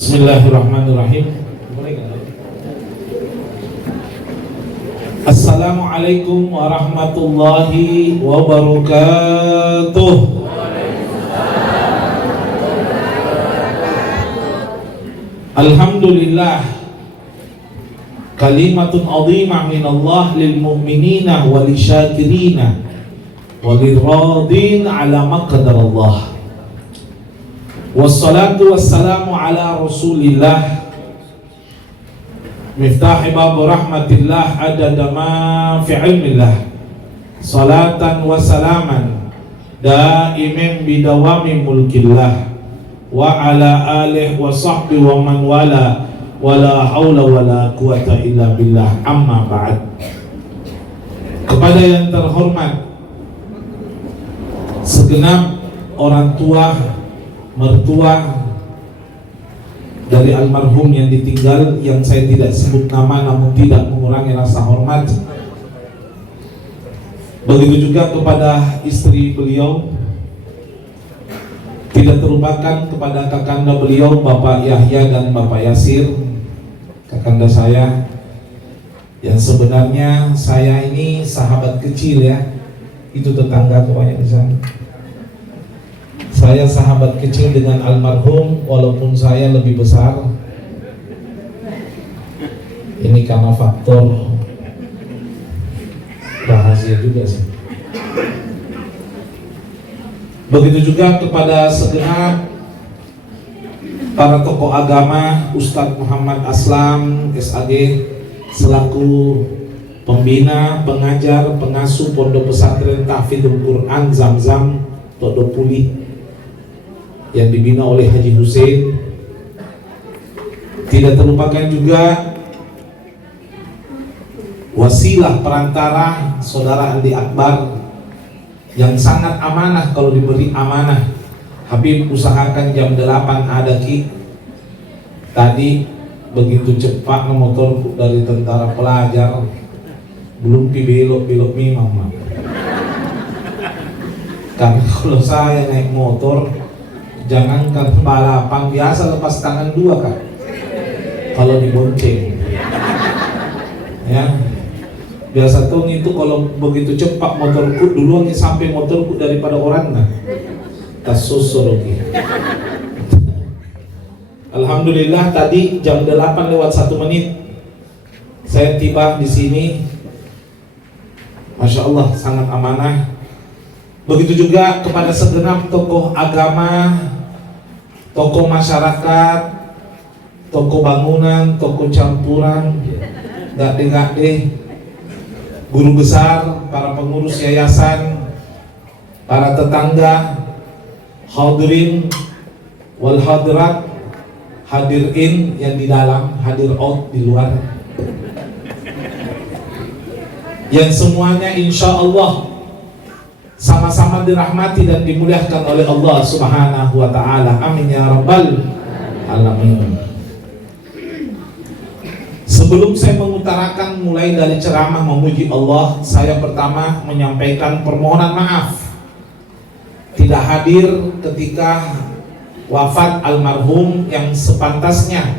Bismillahirrahmanirrahim. Assalamualaikum warahmatullahi wabarakatuh. Alhamdulillah, kalimatun azimah minallah lil mu'minina wal syakirina walil radin ala maqdarallah. Wassalatu wassalamu ala rasulillah miftahi babu rahmatillah adada ma fi ilmillah, salatan wa salaman daimin bidawami mulkillah wa ala alihi wa sahbihi wa man wala wala hawla wala quwata illa billah, amma ba'd. Kepada yang terhormat segenap orang tua mertua dari almarhum yang ditinggal, yang saya tidak sebut nama namun tidak mengurangi rasa hormat. Begitu juga kepada istri beliau, tidak terlupakan kepada kakanda beliau Bapak Yahya dan Bapak Yasir, kakanda saya yang sebenarnya saya ini sahabat kecil ya, itu tetangga kebanyakan di sana. Saya sahabat kecil dengan almarhum walaupun saya lebih besar. Ini karena faktor rahasia juga sih. Begitu juga kepada segenap para tokoh agama, Ustadz Muhammad Aslam SAG selaku pembina, pengajar, pengasuh Pondok Pesantren Tahfidzul Quran Zam-Zam Todopuli yang dibina oleh Haji Hussein. Tidak terlupakan juga wasilah perantara saudara Andi Akbar yang sangat amanah. Kalau diberi amanah, Habib usahakan jam 8 ada ki. Tadi begitu cepat motor dari tentara pelajar, belum belok mimam. Karena kalau saya naik motor, jangankan balapan biasa lepas tangan dua kan kalau dibonceng ya. Biasa tuh itu kalau begitu cepat motorku duluan sampai motorku daripada orangnya kasusoroki. Alhamdulillah tadi jam 8:01 saya tiba di sini. Masya Allah, sangat amanah. Begitu juga kepada segenap tokoh agama, tokoh masyarakat, tokoh bangunan, tokoh campuran, gade-gade, guru besar, para pengurus yayasan, para tetangga, hadirin wal hadirat, hadirin yang di dalam, hadir out di luar, yang semuanya insya Allah sama-sama dirahmati dan dimuliakan oleh Allah Subhanahu wa ta'ala. Amin ya rabbal alamin. Sebelum saya mengutarakan mulai dari ceramah memuji Allah, saya pertama menyampaikan permohonan maaf tidak hadir ketika wafat almarhum yang sepantasnya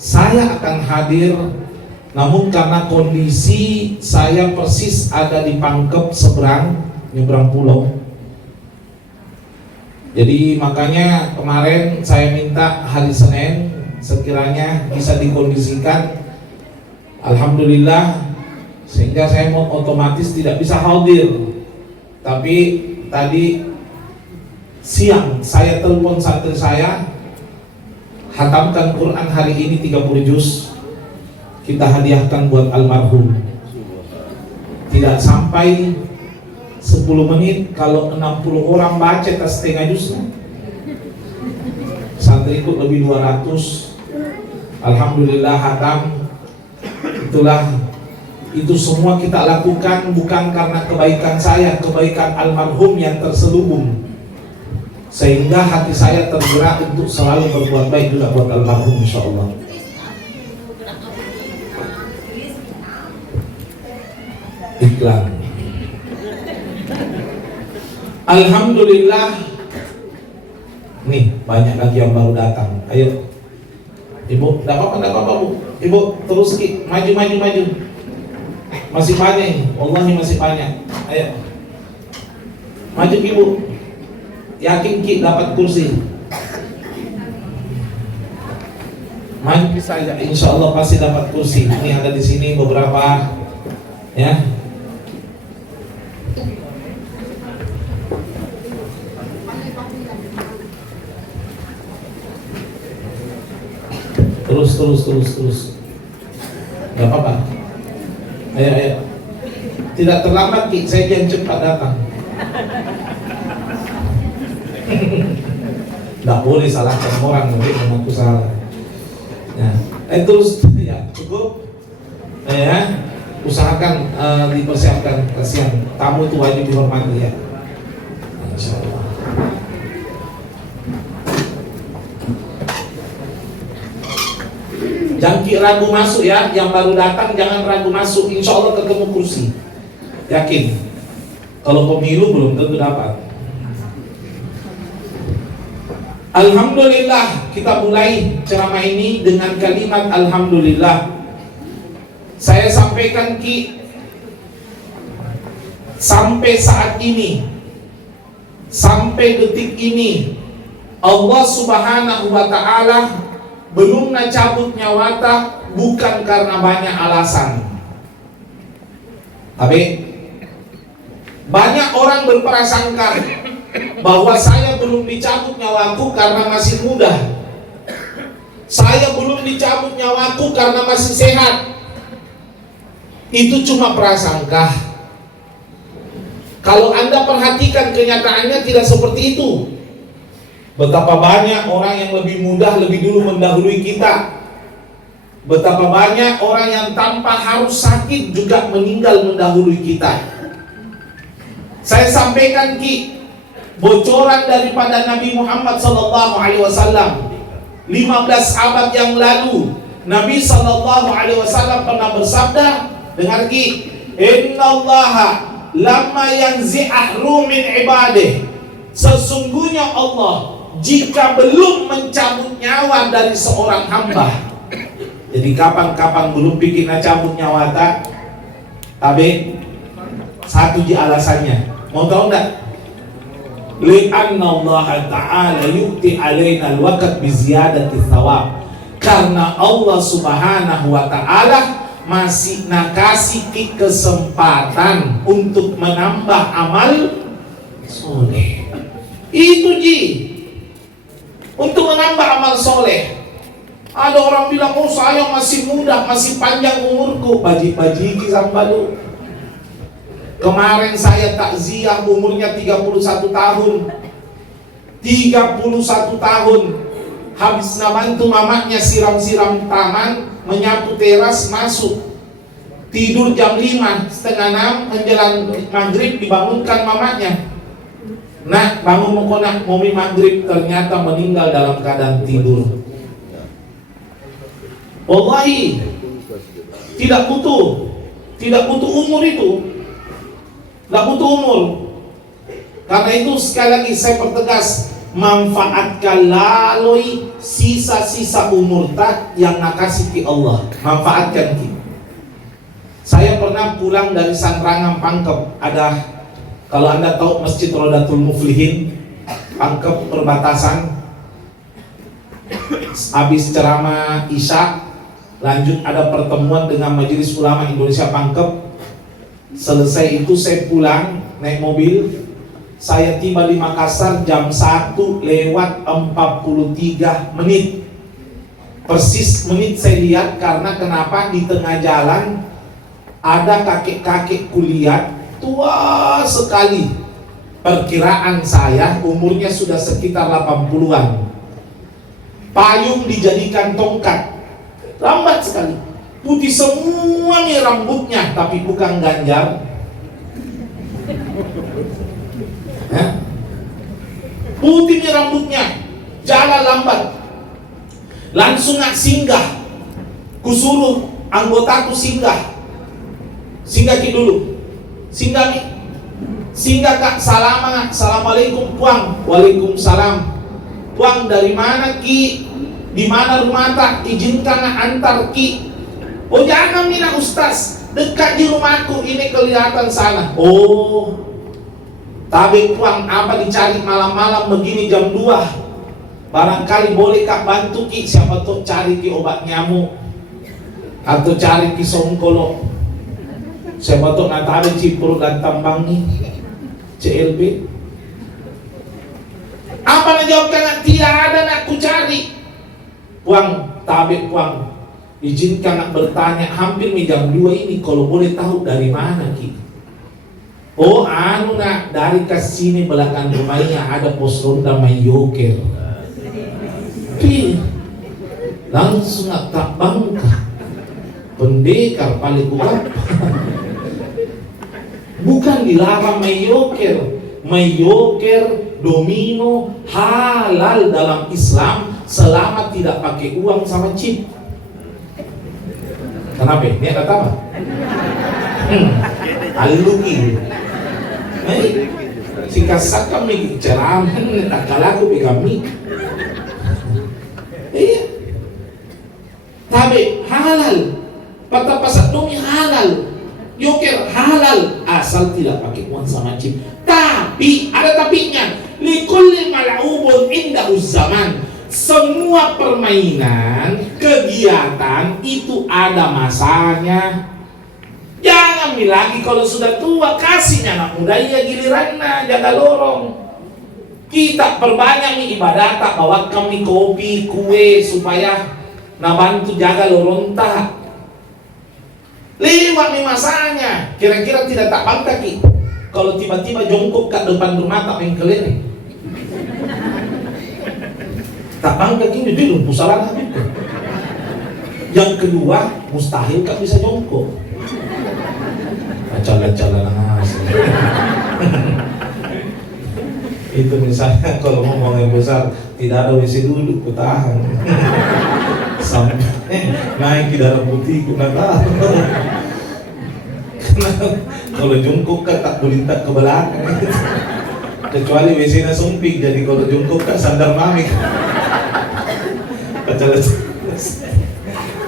saya akan hadir, namun karena kondisi saya persis ada di Pangkep seberang, nyebrang pulau. Jadi makanya kemarin saya minta hari Senin sekiranya bisa dikondisikan. Alhamdulillah, sehingga saya mau otomatis tidak bisa hadir. Tapi tadi siang saya telepon santri saya, hatamkan Quran hari ini 30 juz, kita hadiahkan buat almarhum. Tidak sampai 10 menit kalau 60 orang baca tas setengah juznya, santri ikut lebih 200. Alhamdulillah hatam. Itu semua kita lakukan bukan karena kebaikan saya, kebaikan almarhum yang terselubung, sehingga hati saya tergerak untuk selalu berbuat baik juga buat almarhum insyaallah. Iklan. Alhamdulillah. Nih banyak lagi yang baru datang. Ayo Ibu, tidak apa-apa Bu. Ibu, terus Ki, maju. Masih banyak ini, wallahi masih banyak. Ayo. Maju Ibu. Yakin Ki dapat kursi. Maju saja, insya Allah pasti dapat kursi. Ini ada di sini beberapa, ya. Terus. Gak apa-apa. Ayo. Tidak terlambat Ki, saya yang cepat datang. Tidak boleh salahkan orang, nanti mengaku salah. Ya, terus ya cukup. Ya, usahakan dipersiapkan, kasihan tamu itu wajib dihormati ya. Insyaallah. Jangan ragu masuk ya, yang baru datang jangan ragu masuk. Insya Allah ketemu kursi. Yakin. Kalau pemilu belum tentu dapat. Alhamdulillah, kita mulai ceramah ini dengan kalimat Alhamdulillah. Saya sampaikan Ki, sampai saat ini, sampai detik ini, Allah Subhanahu wa Ta'ala belum cabut nyawata bukan karena banyak alasan. Tapi banyak orang berprasangka bahwa saya belum dicabut nyawaku karena masih muda. Saya belum dicabut nyawaku karena masih sehat. Itu cuma prasangka. Kalau Anda perhatikan kenyataannya tidak seperti itu. Betapa banyak orang yang lebih mudah lebih dulu mendahului kita. Betapa banyak orang yang tanpa harus sakit juga meninggal mendahului kita. Saya sampaikan Ki, bocoran daripada Nabi Muhammad SAW 15 abad yang lalu. Nabi SAW pernah bersabda, dengar Ki, innallaha lamma yanzi'ahru min ibadih, sesungguhnya Allah jika belum mencabut nyawa dari seorang hamba. Jadi kapan-kapan belum bikin cabut nyawa tak? Tapi satu di alasannya. Mau tahu enggak? Li'anna Allah Ta'ala yu'ti alaina al-waqt bi ziyadati thawab. Karena Allah Subhanahu wa Ta'ala masih nakasih kesempatan untuk menambah amal soleh. Itu Ji, untuk menambah amal soleh. Ada orang bilang, oh saya masih muda, masih panjang umurku. Baji-baji sambalu. Kemarin saya takziah umurnya 31 tahun. 31 tahun. Habis nabantu mamanya siram-siram taman, menyapu teras, masuk. Tidur jam 5, setengah 6, menjelang maghrib dibangunkan mamanya. Nah, bangun mukonak momi maghrib, ternyata meninggal dalam keadaan tidur. Wallahi, tidak butuh umur itu, tidak butuh umur. Karena itu sekali lagi saya pertegas, manfaatkan lalui sisa-sisa umur tak yang nakasih ki Allah, manfaatkan ki. Saya pernah pulang dari Santrangan Pangkep, ada, kalau Anda tahu Masjid Rodatul Muflihin, Pangkep perbatasan. Habis ceramah Isya, lanjut ada pertemuan dengan Majelis Ulama Indonesia Pangkep. Selesai itu saya pulang naik mobil. Saya tiba di Makassar jam 1:43 menit. Persis menit saya lihat, karena kenapa di tengah jalan ada kakek-kakek kuliah tua sekali. Perkiraan saya umurnya sudah sekitar 80-an. Payung dijadikan tongkat. Lambat sekali. Putih semua nih rambutnya, tapi bukan Ganjar. Putih nih rambutnya, jalan lambat. Langsung nak singgah. Kusuruh anggotaku singgah. Singgah ki dulu. Singgah nih. Singgah Kak, assalamualaikum Puang. Waalaikumsalam. Puang dari mana Ki? Di mana rumah tak? Izinkan antar ki. Oh jangan mina ustaz, dekat di rumahku, ini kelihatan sana. Oh, tapi puang apa dicari malam-malam begini jam 2? Barangkali boleh kak bantu ki, siapa tuh cari ki obat nyamuk atau cari ki songkolo, siapa tuh natari cipur dan tambangi CLB. Apa menjawabkan? Tidak ada nak ku cari. Puang, tabik puang, izinkan nak bertanya hampir jam 2 ini, kalau boleh tahu dari mana ki? Oh anu nak, dari kesini belakang rumahnya ada pos ronda Mayoker. Langsung nak tak bangka, pendekar paling kuat. Bukan dilarang Mayoker, domino halal dalam Islam selama tidak pakai uang sama chip. Kenapa? Ini ada apa? Alugi. Si kasak kami ceram, tak kalah aku kami. Iya. Tapi halal. Patah pasar domi halal. Yoker halal asal tidak pakai uang sama chip. Tapi ada tapinya. Likulli mal'ubun indahu zaman. Semua permainan, kegiatan itu ada masanya. Jangan lagi kalau sudah tua kasihnya anak muda ya gilirannya jaga lorong. Kita perbanyak nih ibadah tak bawa kami kopi, kue supaya nabantu jaga lorong tak. Lewat nih masanya. Kira-kira tidak tak bangka ki. Kalau tiba-tiba jongkok kat depan rumah tak mengkelene. Tak bangka ki jadi lumpuh salah habis. Yang kedua mustahil tak bisa jongkok. Jalan-jalan asli. Itu misalnya kalau ngomong yang besar tidak ada WC duduk ku tahan. Sampai naik di dalam putih ku tahan. Kalau jongkok kan tak berlintas ke belakang. Kecuali WC-nya sempit, jadi kalau jongkok kan sandar mami.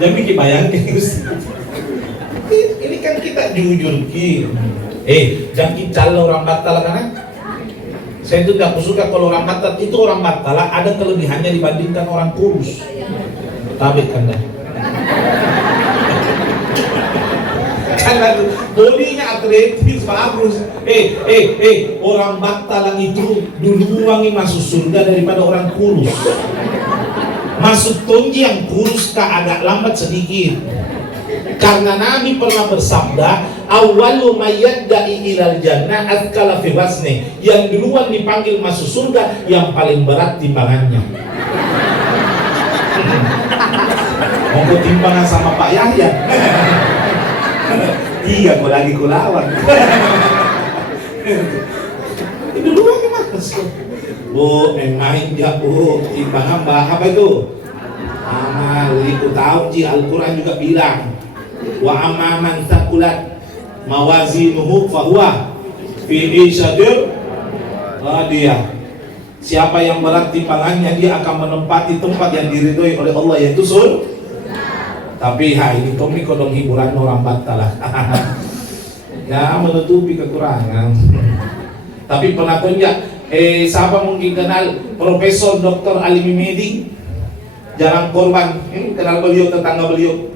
Yang bikin bayangkan ini kan kita jujur ki. Jangan calon orang Batak kan? Saya itu tidak suka kalau orang Batak itu orang Batak ada kelebihannya dibandingkan orang kurus. Tapi kan dah. Karena bodinya atletis bagus. Orang Batak itu duluan masuk surga daripada orang kurus. Masuk tonji yang kurus agak lambat sedikit. Karena Nabi pernah bersabda, awwalu mayyadda'i ilal jannah atkala fi wasni. Yang duluan dipanggil masuk surga yang paling berat timbangannya. Mau timbangan sama Pak Yahya. Iya, kau lagi kulawan. Itu duluan masuk. Bu, main ya bu, timbangan apa itu? Amal, itu tahu ji Al-Quran juga bilang, wa amman thaqulat mawazinuhu fahuwa fi isyadir radiyah. Siapa yang berat timbangannya dia akan menempati tempat yang diridhoi oleh Allah, yaitu surga. Tapi ini Tommy kodong hiburan orang Batak lah. Ya menutupi kekurangan. Tapi pernah tunjuk siapa mungkin kenal Profesor Dr. Alimi Medi? Jarang korban, kenal beliau, tetangga beliau.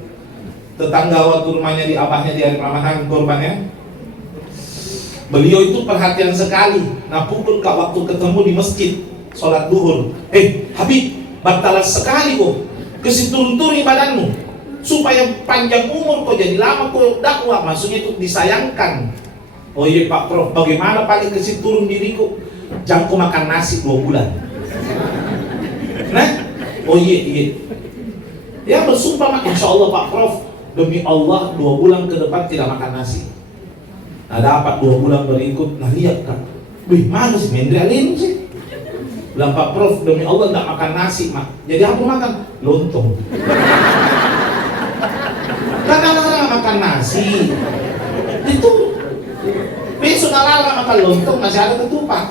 Tetangga waktu rumahnya di abahnya di hari Ramadan korbannya. Beliau itu perhatian sekali. Nah pukul kak waktu ketemu di masjid sholat duhur. Habib, batalas sekali kok. Kesiturun-turun badanmu supaya panjang umur kok, jadi lama kok dakwah. Maksudnya itu disayangkan. Oh iya Pak Prof, bagaimana paling kesiturun diriku? Jangan ku makan nasi 2 bulan. Nah, oh iya. Ya bersumpah insya Allah Pak Prof, demi Allah 2 bulan ke depan tidak makan nasi. Nah dapat 2 bulan berikut, nah lihat kan, wih mana sih Mendrialin sih? Bilang Pak Prof, demi Allah tidak makan nasi mak. Jadi aku makan lontong. Kan anak-anak makan nasi. Itu besok anak makan lontong masih ada ketupat.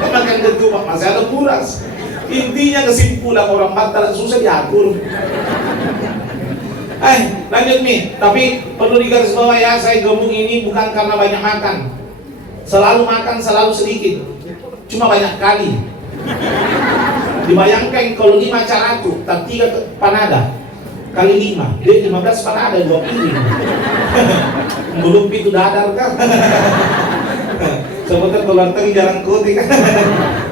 Makan ketupat masih ada buras. Intinya kesimpulan orang batal susah diatur. Lanjut nih. Tapi perlu digarisbawahi ya, saya gemuk ini bukan karena banyak makan. Selalu makan, selalu sedikit. Cuma banyak kali. Dibayangkan kalau 5 caraku, tak 3 panada kali 5, dia 15 panada 2 piring. Belum itu dadar kan. Sebentar keluar tadi jarang kotik kan.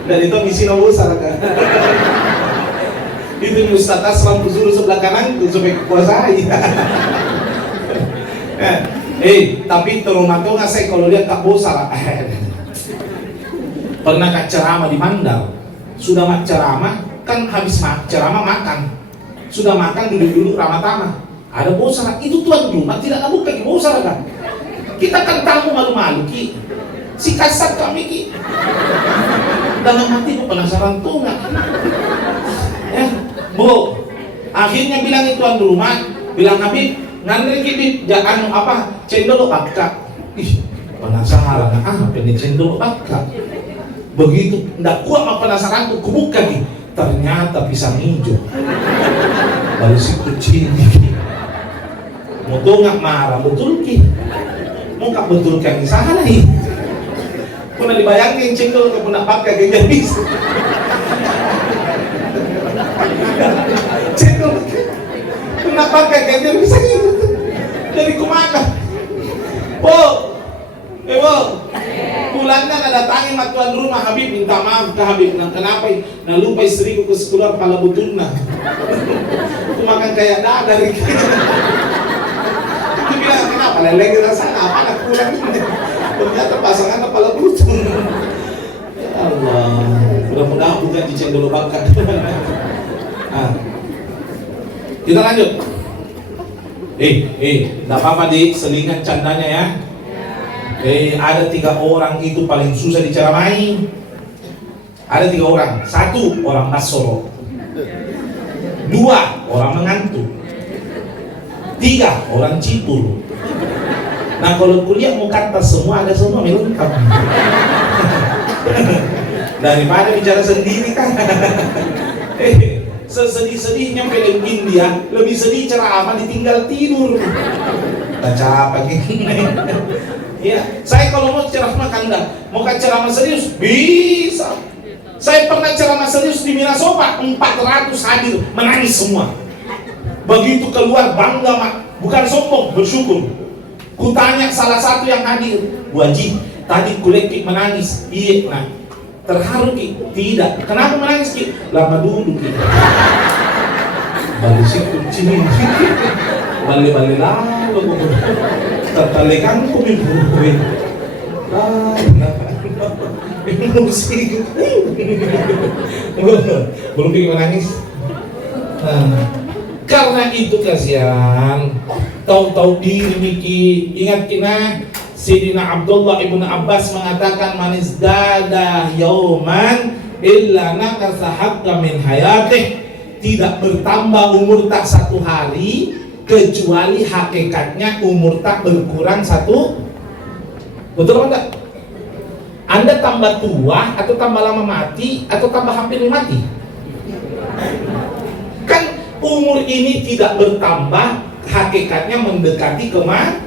Dan itu misi nomor besar kan. Itu Ustaz Aslam suruh sebelah kanan supaya kuasai. Tapi terumah tuh nggak saya kalau lihat Kak Bosar. Pernah Kak ceramah di Mandal. Sudah mak ceramah, kan habis ceramah makan. Sudah makan duduk-duduk ramah-tamah. Ada Bosar, itu tuan rumah tidak nabuk kaki Bosar kan. Kita kan tamu malu-malu ki. Si kasar kami ki. Dalam hati penasaran tuh nggak. Bu, akhirnya bilang itu tuan rumah, bilang Habib, ngantri ki jangan cendol bakka. Ih, penasaran ini cendol bakka. Begitu ndak kuat sama penasaranku, kubuka nih, ternyata pisang hijau. Baru si kucing mau tuh nggak marah betul ki, mau nggak betul kan salah nih. Pernah dibayangin cendol ke pernah pakai gak bisa. Cendol pernah pakai gak bisa gitu. Jadi kumana? Bulannya ada datangin tuan rumah Habib minta maaf ke Habib. Kenapa? Nah lupa istriku ke sekolah kepala butun nah. Aku makan kayak dadar. Itu bilang kenapa? Lele kita sana apa anak pulang ini? Ternyata pasangan kepala butun. Ya Allah, mudah-mudahan bukan di cendol bakar. Kita lanjut. Tidak apa-apa di selingan candanya ya. Ada 3 orang itu paling susah diceramahi. Ada 3 orang. 1 orang Basoro, 2 orang mengantuk, 3 orang Cipul. Nah kalau kuliah mau kata semua ada semua lengkap. Daripada bicara sendiri kan. Sesedih-sedihnya film India lebih sedih ceramah ditinggal tidur. Baca apa gini. Ya, saya kalau mau ceramah kan enggak, mau ceramah serius bisa. Saya pernah ceramah serius di Minasopa, 400 hadir, menangis semua. Begitu keluar bangga mak, bukan sombong, bersyukur. Kutanya salah satu yang hadir, Bu Haji, tadi kolektif menangis. Iya, nah terharu ki? Tidak. Kenapa menangis ki? Lama dulu ki. Balik si kucing, balik lalu. Tertalekan ko bibuhin. Musik. Belum bikin menangis. Karena itu kasihan. Tahu-tahu diri Miki. Ingat kina Sayyidina Abdullah ibn Abbas mengatakan manis dada yauman illa nakasa hakka min hayatih. Tidak bertambah umur tak 1 hari kecuali hakikatnya umur tak berkurang 1. Betul apa enggak? Anda tambah tua atau tambah lama mati atau tambah hampir mati? Kan umur ini tidak bertambah, hakikatnya mendekati kematian.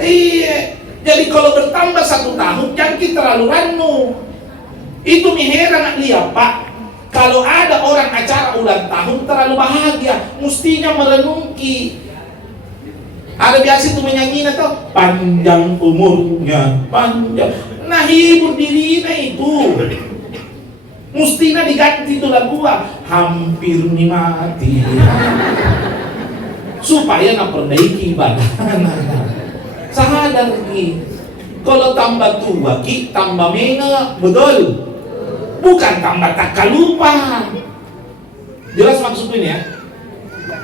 Iya. Jadi kalau bertambah 1 tahun jangan kita terlalu ranu. Itu heran lihat Pak. Kalau ada orang acara ulang tahun terlalu bahagia, mestinya merenungki. Ada biasa itu menyanyi atau panjang umurnya, panjang. Nah hibur dirinya itu. Mestinya diganti itu lagu hampir mati. Supaya nak perbaiki badan. Sadar ki. Kalau tambah tua ki, tambah menga, betul. Bukan tambah tak lupa. Jelas maksudnya ya?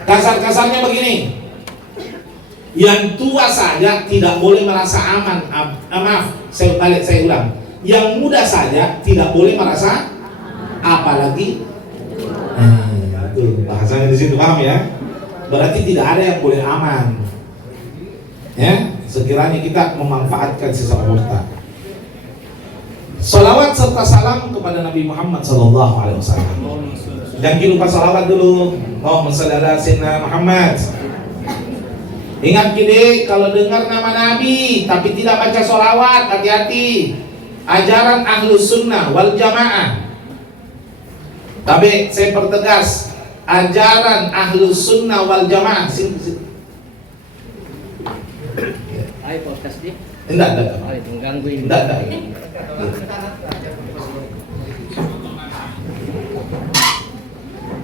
Kasar-kasarnya begini. Yang tua saja tidak boleh merasa aman. Maaf, saya ulang. Yang muda saja tidak boleh merasa, apalagi bahasanya di situ, paham ya? Berarti tidak ada yang boleh aman. Ya, sekiranya kita memanfaatkan sisa umur. Salawat serta salam kepada Nabi Muhammad Sallallahu Alaihi Wasallam. Jangan lupa salawat dulu. Allahumma shalli ala sayyidina Muhammad. Ingat gini, kalau dengar nama Nabi tapi tidak baca salawat, hati-hati. Ajaran Ahlus Sunnah wal Jamaah. Tapi saya pertegas, ajaran Ahlus Sunnah wal Jamaah. Sini. Ayo podcast dia. Enggak. Ayo mengganggu ini. Enggak.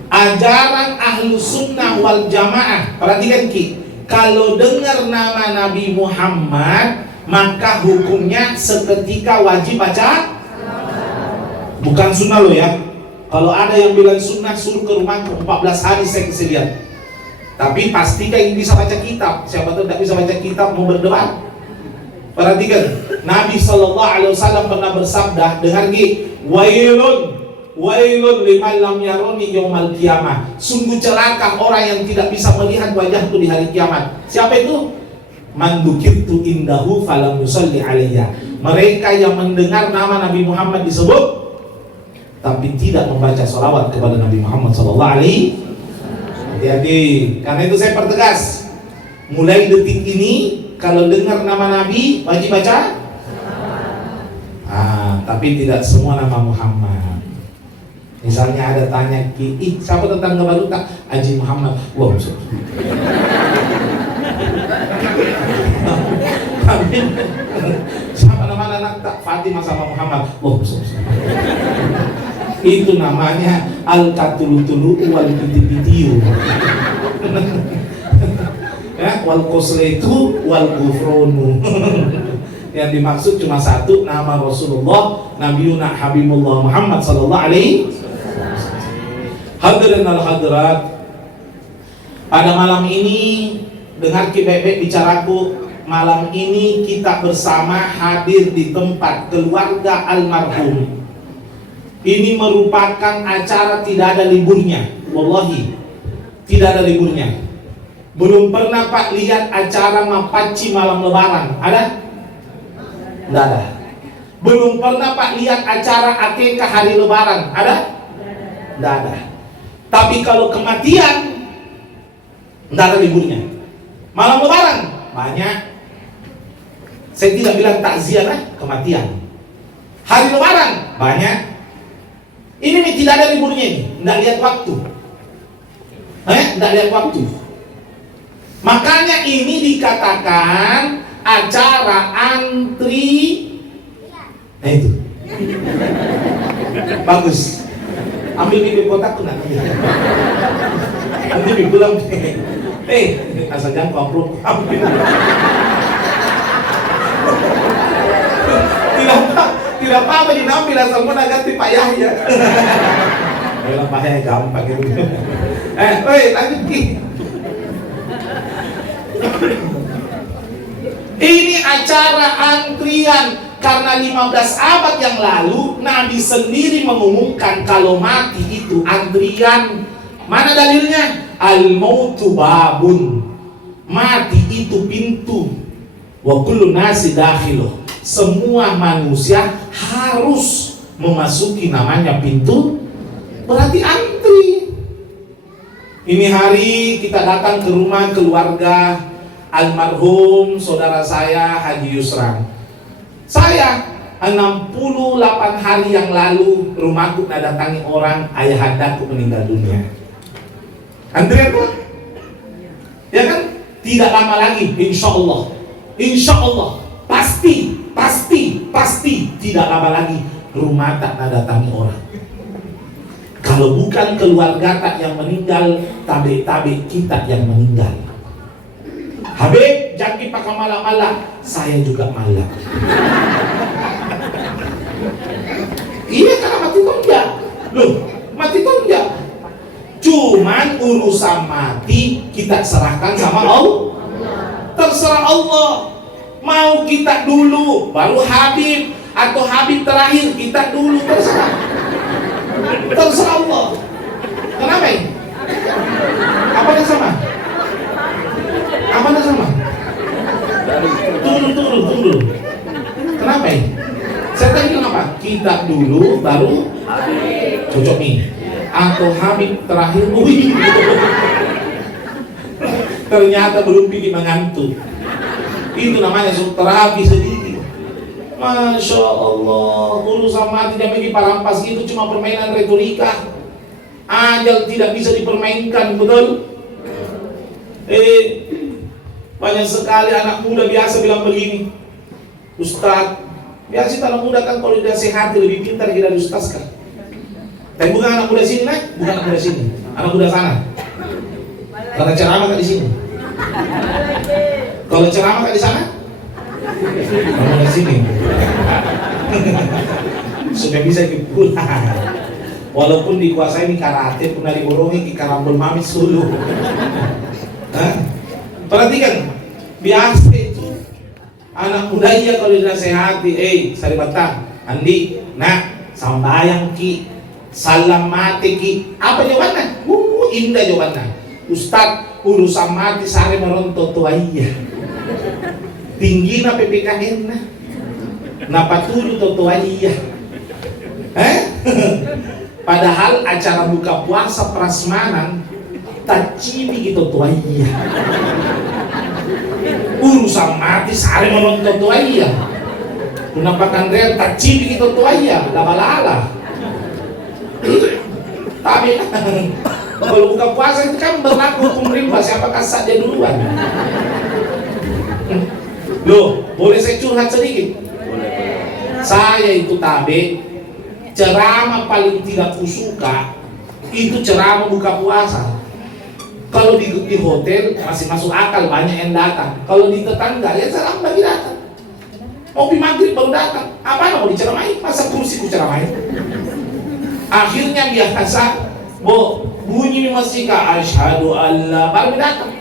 Ajaran Ahlus Sunnah wal Jamaah. Perhatikan Ki. Kalau dengar nama Nabi Muhammad, maka hukumnya seketika wajib baca. Bukan sunnah loh ya. Kalau ada yang bilang sunnah, suruh ke rumahku 14 hari saya kasih lihat. Tapi pastikan yang bisa baca kitab. Siapa tahu tidak bisa baca kitab mau berdebat. Perhatikan, Nabi Sallallahu Alaihi Wasallam pernah bersabda, dengar Ki, wailun liman lam yaroni yaumal qiyamah. Sungguh celaka orang yang tidak bisa melihat wajahku di hari kiamat. Siapa itu? Man dzukirtu indahu falam yusalli alayya. Mereka yang mendengar nama Nabi Muhammad disebut tapi tidak membaca salawat kepada Nabi Muhammad sallallahu alaihi. Hati-hati. Karena itu saya pertegas. Mulai detik ini kalau dengar nama Nabi wajib baca. Tapi tidak semua nama Muhammad. Misalnya ada tanya Ki, siapa tetangga baru tak? Haji Muhammad. Wah, siapa nama anak tak? Fatimah sama Muhammad. Wah, itu namanya al-katulu-tulu wal piti-pitiu. Ya, wal qusleitu wal gufronu. Yang dimaksud cuma satu, nama Rasulullah Nabiuna Habibullah Muhammad sallallahu alaihi. Hadirin al-hadirat, pada malam ini dengar Ki Bebek bicaraku. Malam ini kita bersama hadir di tempat keluarga almarhum. Ini merupakan acara tidak ada liburnya. Wallahi tidak ada liburnya. Belum pernah Pak lihat acara Mapaci malam lebaran. Ada? Tidak ada. Belum pernah Pak lihat acara akikah hari lebaran. Ada? Tidak ada. Tapi kalau kematian tidak ada liburnya. Malam lebaran banyak. Saya tidak bilang takziah kematian. Hari lebaran banyak. Ini nih tidak ada liburnya ini. Tidak lihat waktu. Tidak lihat waktu. Makanya ini dikatakan acara antri. Nah itu bagus. Ambil bibir kotakku nak. Nanti bilang asal jangan komprok. Tidak apa-apa dinambil asal mau ganti Pak Yahya. Kalau Pak Yahya gampang gitu. Lanjut Ki. Ini acara antrian karena 15 abad yang lalu Nabi sendiri mengumumkan kalau mati itu antrian. Mana dalilnya? Al-mautu babun. Mati itu pintu. Wa kullu nasi dakhiluh. Semua manusia harus memasuki namanya pintu. Berarti antri. Ini hari kita datang ke rumah keluarga almarhum saudara saya Haji Yusran. Saya 68 hari yang lalu rumahku datangi orang ayahandaku meninggal dunia. Antrian Pak? Ya kan? Tidak lama lagi insya Allah pasti tidak lama lagi rumah tak datangi orang. Kalau bukan keluarga tak yang meninggal, tabe-tabe kita yang meninggal. Habib, jangan pakai malam-malam. Saya juga malam. Iya karena mati tonjak. Loh, mati tonjak. Cuman urusan mati kita serahkan sama Allah. Terserah Allah. Mau kita dulu baru Habib atau Habib terakhir kita dulu, terserah. Terserah Allah. Kenapa ini? Apa yang sama? Apa yang sama? Turun. Kenapa ini? Saya tadi bilang apa? Ki dulu baru cocok nih, atau Habib terakhir ternyata belum bikin mengantuk. Itu namanya terapi sedikit. Masya Allah, urusan mati dan bagi parampas itu cuma permainan retorika. Ajal tidak bisa dipermainkan, betul? Banyak sekali anak muda biasa bilang begini, Ustaz, biasa anak muda kan kalau dia sehat lebih pintar dari Ustaz kan. Tapi bukan anak muda sini, nah? Bukan anak muda sini, anak muda sana. Karena ceramah kan di sini. Kalau ceramah kan di sana, anak muda sini. Sudah bisa pulang. Walaupun dikuasai di karate, pernah diborongi di karambol mami sulu. Perhatikan, biasa itu anak muda iya kalau dinasehati, Saribata, Andi, nak, sambayang ki, salam mati ki, apa jawabannya? Indah jawabannya. Ustaz, urusan mati sare meronto tua iya. Tinggi na PPKN na, napatuju tua iya. Padahal acara buka puasa prasmanan tacibi gitu tua iya. Urusan mati sehari menonton tua iya. Penampakan real tacibi gitu tua iya. Lala-lala. Tapi kalau buka puasa itu kan berlaku hukum rimba, siapa kasar dia duluan. Loh, boleh saya curhat sedikit? Saya itu tabe, ceramah paling tidak kusuka itu ceramah buka puasa. Kalau di hotel masih masuk akal, banyak yang datang. Kalau di tetangga ya ceramah bagi datang. Mau di maghrib baru datang. Apa mau diceramain? Masa kursi ku ceramain? Akhirnya biasa, bunyi di masjid ka asyhadu alla baru datang.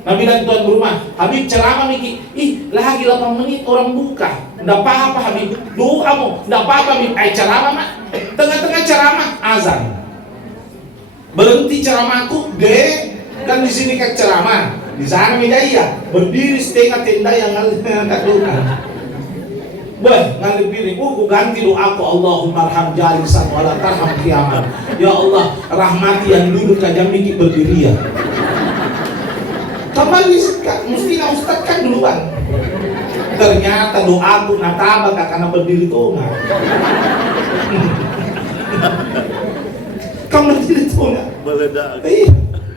Nabi dan tuan rumah, Habib ceramah Miki, lagi 8 menit orang buka. Nggak apa-apa Habib, doa kamu, nggak apa-apa Habib. Ceramah mak, tengah-tengah ceramah azan. Berhenti ceramahku, kan di sini kan ceramah, di sana meja iya, berdiri setengah tenda yang nggak doa. Boy, ngalih piring, ku ganti doaku, Allahumma arham jalisan wala tarham qiyaman. Ya Allah, rahmati yang duduk kajam Miki berdiri ya. Kembali mestinya Ustaz kan duluan. Ternyata doaku nataba karena berdiri tongah. Kamu berdiri tongah.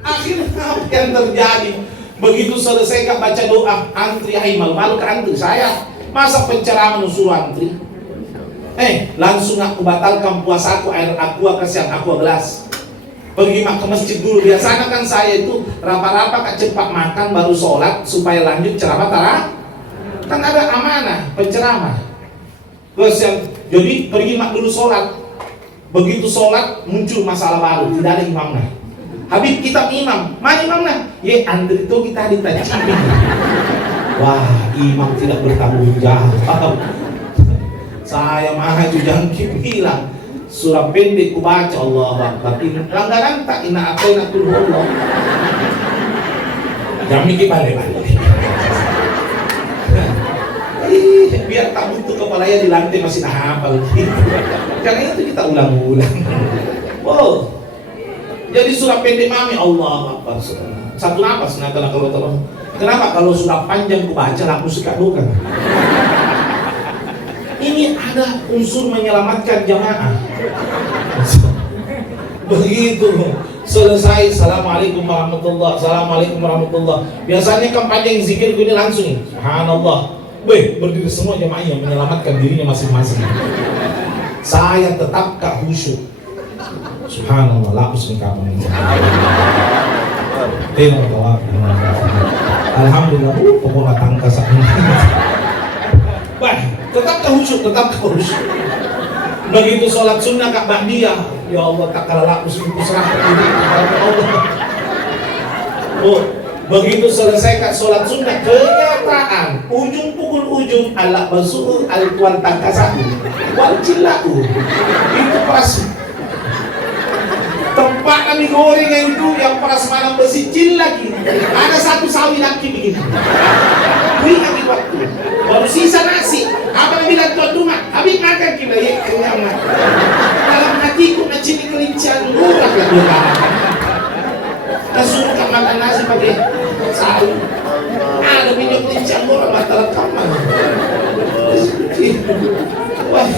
Akhirnya apa yang terjadi? Begitu selesai kak baca doa, antri malu-malu ke antri saya. Masa pencerahan suruh antri? Langsung aku batalkan puasaku, air aqua kasihan aqua gelas. Pergi ke masjid dulu. Biasanya kan saya itu rapa-rapa kak cepat makan baru sholat supaya lanjut ceramah kan ada amanah penceramah. Jadi pergi dulu sholat. Begitu sholat muncul masalah baru, tidak ada imamnya. Habib kita imam, mana imamnya? Andri itu kita ditacibi. Wah, imam tidak bertanggung jawab. Saya maju jangkip bilang surah pendek ku baca Allah Akbar. Langgaran tak ina apaina kul Allah. Jami ki balik-balik. Biar tak butuh kepalanya di lantai masih hafal. Karena itu kita ulang-ulang. Jadi surah pendek mami Allah Akbar. Satu nafas nggak kalau terus. Kenapa kalau surah panjang ku baca aku suka duka. Ini ada unsur menyelamatkan jamaah. Begitu selesai, assalamualaikum warahmatullah, assalamualaikum warahmatullah. Biasanya kan panjang zikir ini langsung, subhanallah. Berdiri semua jamaah yang menyelamatkan dirinya masing-masing. Saya tetap gak khusyuk. Subhanallah, lapus nih kamu. Alhamdulillah, pokoknya tangka sakit. Tetap khusyuk. Begitu sholat sunnah kak ba'diyah, ya Allah tak kalah lapus serah ini kepada Allah. Begitu selesai kak sholat sunnah, kenyataan ujung pukul ujung ala basuh al-tuan tangkasahu wal cilahu. Itu pas tempat kami goreng itu yang prasmanan besi cil lagi. Ada satu sawi lagi begitu. Beri kami waktu. Baru sisa nasi. Apa yang bilang tuan rumah, habis makan kita ya kiamat. Dalam hatiku ngecini kelinci anggur ya Tuhan. Kasuruh makan nasi pakai sayur. Ada minyak kelinci anggur mata rekaman. Wah,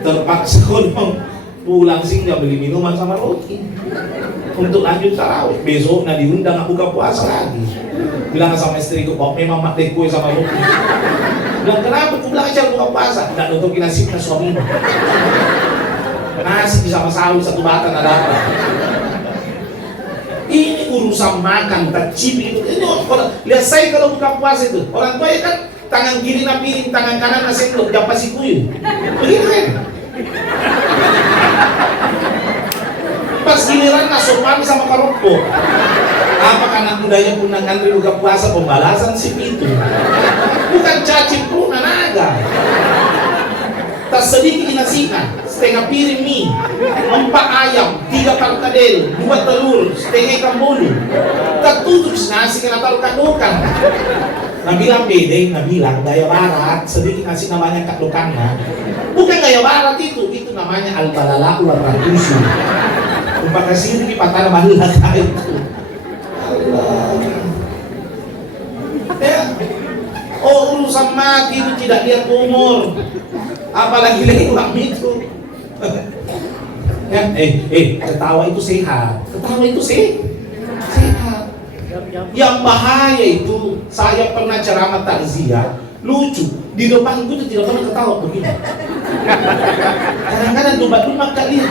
terpaksa dong pulang singgah beli minuman sama roti untuk lanjut tarawih. Besok diundang aku buka puasa lagi. Bilang sama istriku, kok memang mak kue sama roti. Bilang kenapa? Aku bilang aja buka puasa. Tidak nutupi nasibnya suami. Nasi sama sawi satu batang ada apa? Ini urusan makan, tercipik itu. Ini lihat saya kalau buka puasa itu, orang tua ya kan tangan kiri na piring, tangan kanan na sendok, jangan pasti kuyu. Begitu kan? Pas giliran na sopan sama karoko. Apa karena budaya punangan di buka puasa pembalasan sih itu? Bukan cacing pun naga. Tak sedikit nasikan, setengah piring mie, 4 ayam, 3 perkedel, 2 telur, setengah ikan bolu. Tak tutup nasi kena taruh kadokan. Nabilang bedeng, nabilang gaya barat, sedikit nasi namanya kadokannya. Bukan gaya barat itu namanya al-balala wal radusu. Umpah kasih ini patah balala itu. Allah. Ya. Oh, urusan mati itu tidak lihat umur. Apalagi lewat itu. Ya, ketawa itu sehat. Ketawa itu sehat. Yang bahaya itu, saya pernah ceramah takziah, lucu. Di depan itu tidak pernah ketawa begini. Kadang-kadang domba-domba kalian.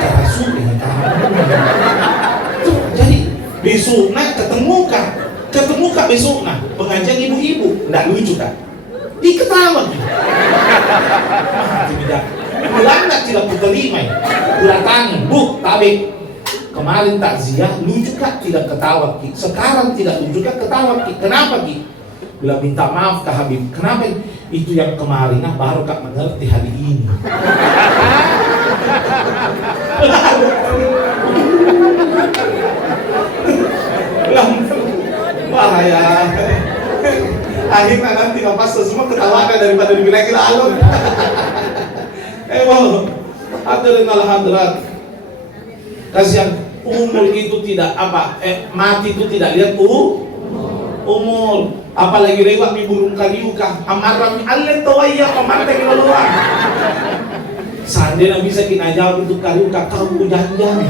Terasuk ya, jadi besok ketemu kak besok pengajian ibu-ibu, nggak lucu kan? Diketawa gitu. Tidak. Ulangnya tidak kuterima ya. Datangi, bu, tabik. Kemarin takziah lucu kak tidak ketawa ki. Sekarang tidak lucu kak ketawa ki. Kenapa ki? Bila minta maaf kak Habib. Kenapa? Itu yang kemarin baru kak mengerti hari ini. Bahaya. Akhirnya nanti lepas semua ketawakan daripada dibilang kita alun. Hadirin al hadrat, kasihan umur itu tidak mati itu tidak lihat umur, apalagi lewat di burung kariuka amarang allen tawaya pamarta keluar. Seandainya bisa kita jawab untuk kariuka, kau jangan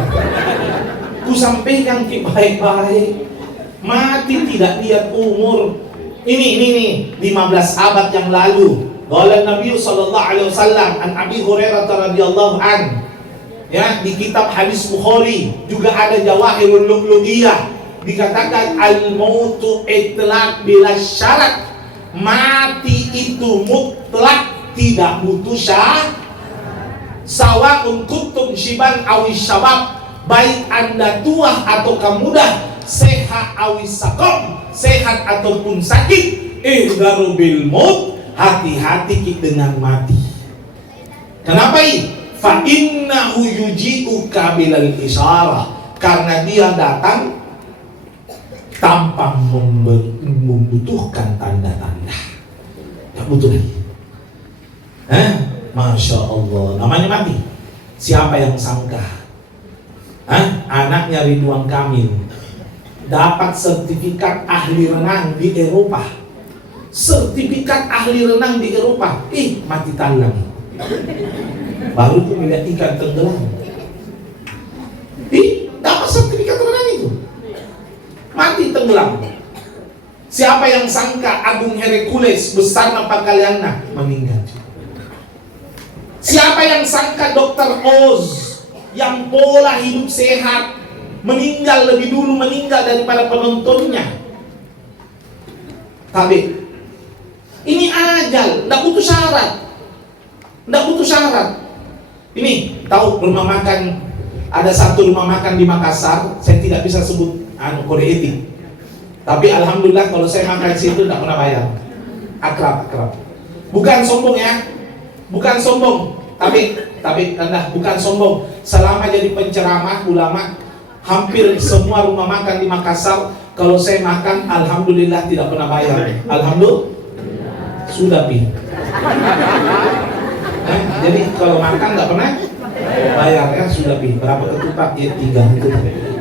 ku sampaikan ki baik-baik, mati tidak lihat umur. Ini 15 abad yang lalu. Qala Nabi sallallahu alaihi wasallam an Abi Hurairah radhiyallahu an. Ya, di kitab hadis Bukhari juga ada Jawahirul Lu'lu'iyah dikatakan al-mautu itlaq bila syarat. Mati itu mutlak, tidak butuh syarat. Sawa'un kuntum syiban awis syabab, baik Anda tua atau muda, sehat awis sakom, sehat ataupun sakit, ihdaru bil maut, hati-hati dengan mati. Kenapa ini? Fa innahu yuji'uka bilal isyarah, karena dia datang tanpa membutuhkan tanda-tanda. Tak butuh lagi. Masya Allah, namanya mati. Siapa yang sangka? Anaknya Ridwan Kamil dapat sertifikat ahli renang di Eropa. Sertifikat ahli renang di Eropa. Mati talang. Baru ku melihat ikan tenggelam. Dapat sertifikat renang itu. Mati tenggelam. Siapa yang sangka Agung Hercules besar nampak kaliannya meninggal. Siapa yang sangka Dr. Oz yang pola hidup sehat meninggal lebih dulu daripada penontonnya. Tapi ini ajal, tidak butuh syarat. Ini tahu rumah makan, ada satu rumah makan di Makassar, saya tidak bisa sebut kode etik. Tapi alhamdulillah kalau saya makan di situ tidak pernah bayar. Akrab. Bukan sombong ya. Bukan sombong, tapi bukan sombong. Selama jadi penceramah ulama, hampir semua rumah makan di Makassar kalau saya makan alhamdulillah tidak pernah bayar. Alhamdulillah. Sudah pi. Jadi kalau makan nggak pernah bayar ya, sudah pi berapa ketupat ya, 3 itu.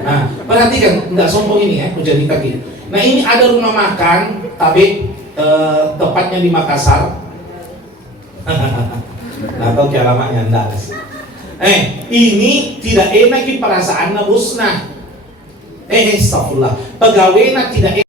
Nah perhatikan, nggak sombong ini ya, menjadi kaki. Nah ini ada rumah makan tapi tepatnya di Makassar. Nah tahu ke alamatnya enggak? Ini tidak enak di perasaan busna. Astagfirullah, pegawainya tidak